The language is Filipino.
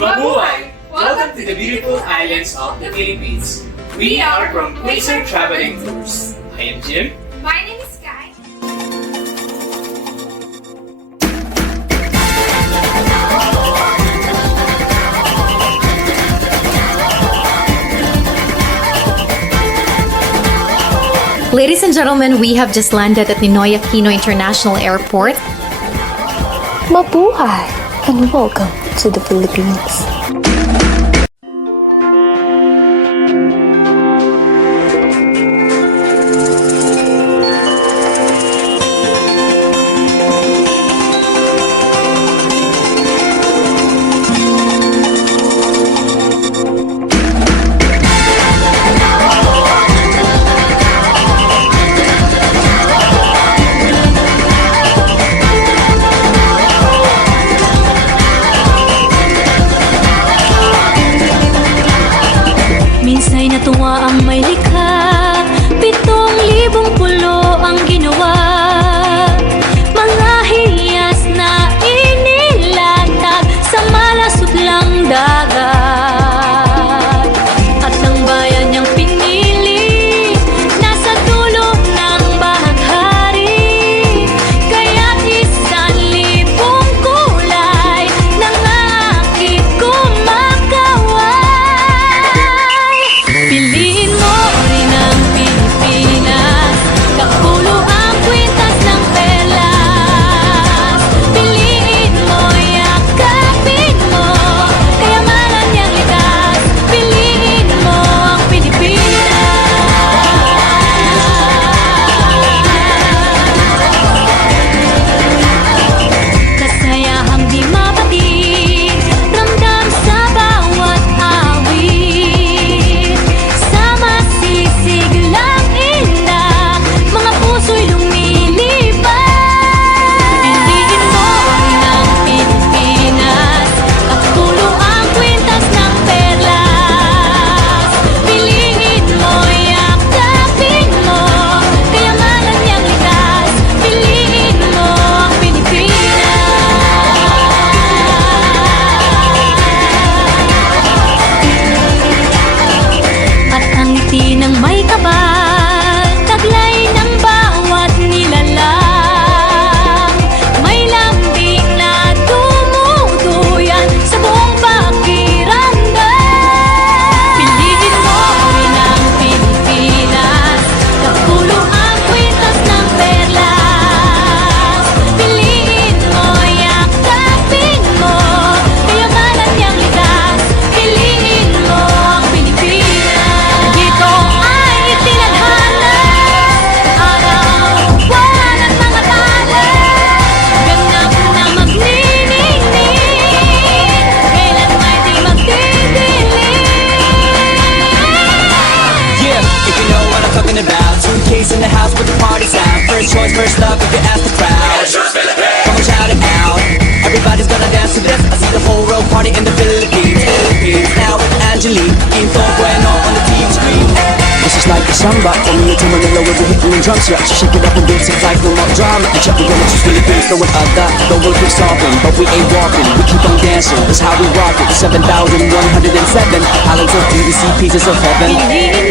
Mabuhay! Welcome to the beautiful islands of the Philippines. We are from Placer Traveling Tours. I am Jim. My name is Sky. Ladies and gentlemen, we have just landed at Ninoy Aquino International Airport. Mabuhay and welcome to the Philippines. Minsa'y natuwa ang may likha, 7,000 pulo ang ginawa. Mga hiyas na inilatag sa malasutlang dagat. At ang bayan niyang pinili, nasa dulo ng bahaghari. Kaya't 1,000 kulay nangakit kumakaway. Piliin mo rin ang Pilipinas, kapulo ang kwintas ng perlas. Piliin mo, yakapin mo, kayamanan niyang likas. Piliin mo ang Pilipinas. Kasayahang di mapatid, ramdam sa bawat awit. Sama sisig lang inda, mga puso'y lumilipad. Piliin mo rin ang Pilipinas, kapulo ang kwintas ng perlas. Piliin mo, yakapin mo, kayamanan niyang likas. Piliin mo ang Pilipinas. At ang ngiti ng may kapal, taglay ng bawat nilalang. May lambing na tumutuyan sa buong pakiramdam. Piliin mo rin ang Pilipinas, kapulo ang kwintas ng perlas. Piliin mo, yakapin mo, kayamanan niyang likas. Piliin mo ang Pilipinas. Dito ay itinadhana, araw-buwan at mga tala. Ganap na magniningning, kailan may di magdidilim. Yeah, if you know what I'm talking about. Suitcase in the house with the party's out. First choice, first love, if you ask the crowd. Come on, shout it out. Everybody's gonna dance to this. I see the whole world party in the Philippines. Now with Angelique, Info Bueno on the TV screen. This is like a samba, coming into Manila with the hitting and drums. Yeah, so shake it up and dance it like no more drama. And check, we're gonna choose Philippines, no one other. No one keep solving, but we ain't walking. We keep on dancing, that's how we rock it. 7,107 islands of beauty, see pieces of heaven. Piliin